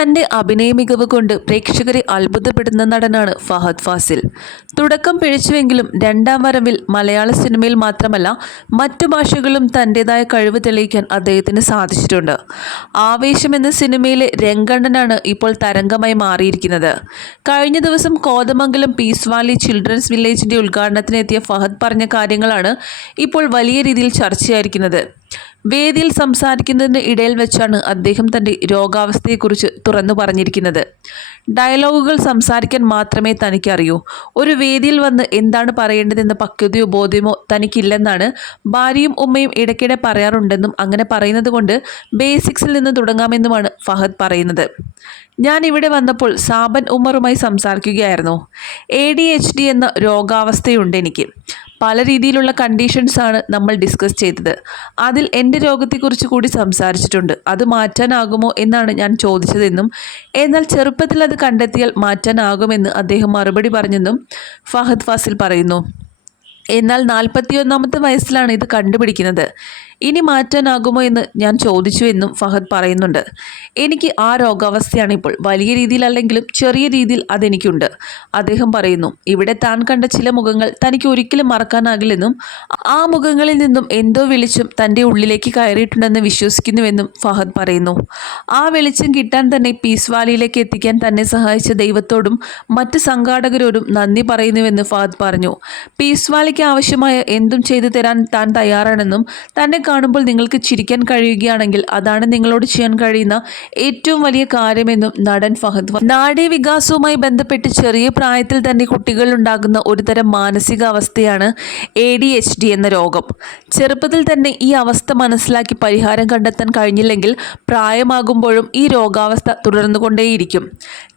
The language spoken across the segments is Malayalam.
തന്റെ അഭിനയ മികവ് കൊണ്ട് പ്രേക്ഷകരെ അത്ഭുതപ്പെടുന്ന നടനാണ് ഫഹദ് ഫാസിൽ തുടക്കം പിഴിച്ചുവെങ്കിലും രണ്ടാം വരവിൽ മലയാള സിനിമയിൽ മാത്രമല്ല മറ്റു ഭാഷകളും തൻ്റെതായ കഴിവ് തെളിയിക്കാൻ അദ്ദേഹത്തിന് സാധിച്ചിട്ടുണ്ട് ആവേശം എന്ന സിനിമയിലെ രംഗണ്ണനാണ് ഇപ്പോൾ തരംഗമായി മാറിയിരിക്കുന്നത് കഴിഞ്ഞ ദിവസം കോതമംഗലം പീസ് വാലി ചിൽഡ്രൻസ് വില്ലേജിന്റെ ഉദ്ഘാടനത്തിനെത്തിയ ഫഹദ് പറഞ്ഞ കാര്യങ്ങളാണ് ഇപ്പോൾ വലിയ രീതിയിൽ ചർച്ചയായിരിക്കുന്നത് വേദിയിൽ സംസാരിക്കുന്നതിന് ഇടയിൽ വെച്ചാണ് അദ്ദേഹം തൻ്റെ രോഗാവസ്ഥയെക്കുറിച്ച് തുറന്നു പറഞ്ഞിരിക്കുന്നത് ഡയലോഗുകൾ സംസാരിക്കാൻ മാത്രമേ തനിക്കറിയൂ ഒരു വേദിയിൽ വന്ന് എന്താണ് പറയേണ്ടതെന്ന പക്വതയോ ബോധ്യമോ തനിക്കില്ലെന്നാണ് ഭാര്യയും ഉമ്മയും ഇടയ്ക്കിടെ പറയാറുണ്ടെന്നും അങ്ങനെ പറയുന്നത് കൊണ്ട് ബേസിക്സിൽ നിന്ന് തുടങ്ങാമെന്നുമാണ് ഫഹദ് പറയുന്നത് ഞാൻ ഇവിടെ വന്നപ്പോൾ സാബൻ ഉമ്മറുമായി സംസാരിക്കുകയായിരുന്നു എ ഡി എച്ച് ഡി എന്ന രോഗാവസ്ഥയുണ്ട് എനിക്ക് പല രീതിയിലുള്ള കണ്ടീഷൻസാണ് നമ്മൾ ഡിസ്കസ് ചെയ്തത് അതിൽ എൻ്റെ രോഗത്തെക്കുറിച്ച് കൂടി സംസാരിച്ചിട്ടുണ്ട് അത് മാറ്റാനാകുമോ എന്നാണ് ഞാൻ ചോദിച്ചതെന്നും എന്നാൽ ചെറുപ്പത്തിൽ അത് കണ്ടെത്തിയാൽ മാറ്റാനാകുമെന്ന് അദ്ദേഹം മറുപടി പറഞ്ഞെന്നും ഫഹദ് ഫാസിൽ പറയുന്നു എന്നാൽ നാൽപ്പത്തിയൊന്നാമത്തെ വയസ്സിലാണ് ഇത് കണ്ടുപിടിക്കുന്നത് ഇനി മാറ്റാനാകുമോ എന്ന് ഞാൻ ചോദിച്ചു എന്നും ഫഹദ് പറയുന്നുണ്ട് എനിക്ക് ആ രോഗാവസ്ഥയാണ് ഇപ്പോൾ വലിയ രീതിയിലല്ലെങ്കിലും ചെറിയ രീതിയിൽ അതെനിക്കുണ്ട് അദ്ദേഹം പറയുന്നു ഇവിടെ താൻ കണ്ട ചില മുഖങ്ങൾ തനിക്ക് ഒരിക്കലും മറക്കാനാകില്ലെന്നും ആ മുഖങ്ങളിൽ നിന്നും എന്തോ വെളിച്ചം തൻ്റെ ഉള്ളിലേക്ക് കയറിയിട്ടുണ്ടെന്ന് വിശ്വസിക്കുന്നുവെന്നും ഫഹദ് പറയുന്നു ആ വെളിച്ചം കിട്ടാൻ തന്നെ പീസ് വാലിയിലേക്ക് എത്തിക്കാൻ തന്നെ സഹായിച്ച ദൈവത്തോടും മറ്റ് സംഘാടകരോടും നന്ദി പറയുന്നുവെന്ന് ഫഹദ് പറഞ്ഞു പീസ് വാലിക്ക് തനിക്ക് ആവശ്യമായ എന്തും ചെയ്തു തരാൻ താൻ തയ്യാറാണെന്നും തന്നെ കാണുമ്പോൾ നിങ്ങൾക്ക് ചിരിക്കാൻ കഴിയുകയാണെങ്കിൽ അതാണ് നിങ്ങളോട് ചെയ്യാൻ കഴിയുന്ന ഏറ്റവും വലിയ കാര്യമെന്നും നടൻ ഫഹദ് നാഡീ വികാസവുമായി ബന്ധപ്പെട്ട് ചെറിയ പ്രായത്തിൽ തന്നെ ഉണ്ടാകുന്ന ഒരുതരം മാനസികാവസ്ഥയാണ് എ ഡി എച്ച് ഡി എന്ന രോഗം ചെറുപ്പത്തിൽ തന്നെ ഈ അവസ്ഥ മനസ്സിലാക്കി പരിഹാരം കണ്ടെത്താൻ കഴിഞ്ഞില്ലെങ്കിൽ പ്രായമാകുമ്പോഴും ഈ രോഗാവസ്ഥ തുടർന്നുകൊണ്ടേയിരിക്കും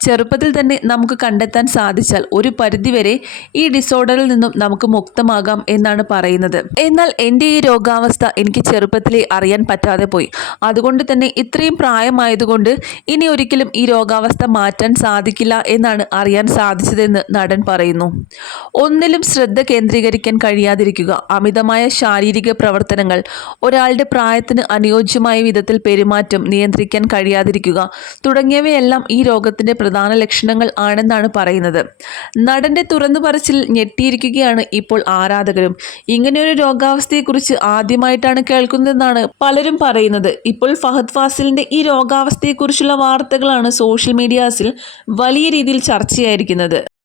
ചെറുപ്പത്തിൽ തന്നെ നമുക്ക് കണ്ടെത്താൻ സാധിച്ചാൽ ഒരു പരിധിവരെ ഈ ഡിസോർഡറിൽ നിന്നും നമുക്ക് മുക്തം സ്വസ്ഥമാകാം എന്നാണ് പറയുന്നത് എന്നാൽ എൻ്റെ ഈ രോഗാവസ്ഥ എനിക്ക് ചെറുപ്പത്തിലേ അറിയാൻ പറ്റാതെ പോയി അതുകൊണ്ട് തന്നെ ഇത്രയും പ്രായമായതുകൊണ്ട് ഇനി ഒരിക്കലും ഈ രോഗാവസ്ഥ മാറ്റാൻ സാധിക്കില്ല എന്നാണ് അറിയാൻ സാധിച്ചതെന്ന് നടൻ പറയുന്നു ഒന്നിലും ശ്രദ്ധ കേന്ദ്രീകരിക്കാൻ കഴിയാതിരിക്കുക അമിതമായ ശാരീരിക പ്രവർത്തനങ്ങൾ ഒരാളുടെ പ്രായത്തിന് അനുയോജ്യമായ വിധത്തിൽ പെരുമാറ്റം നിയന്ത്രിക്കാൻ കഴിയാതിരിക്കുക തുടങ്ങിയവയെല്ലാം ഈ രോഗത്തിൻ്റെ പ്രധാന ലക്ഷണങ്ങൾ ആണെന്നാണ് പറയുന്നത് നടൻ്റെ തുറന്നു പറച്ചിൽ ഞെട്ടിയിരിക്കുകയാണ് ഇപ്പോൾ ആരാധകരും ഇങ്ങനെയൊരു രോഗാവസ്ഥയെക്കുറിച്ച് ആദ്യമായിട്ടാണ് കേൾക്കുന്നതെന്നാണ് പലരും പറയുന്നത് ഇപ്പോൾ ഫഹദ് ഫാസിലിൻ്റെ ഈ രോഗാവസ്ഥയെക്കുറിച്ചുള്ള വാർത്തകളാണ് സോഷ്യൽ മീഡിയാസിൽ വലിയ രീതിയിൽ ചർച്ചയായിരിക്കുന്നത്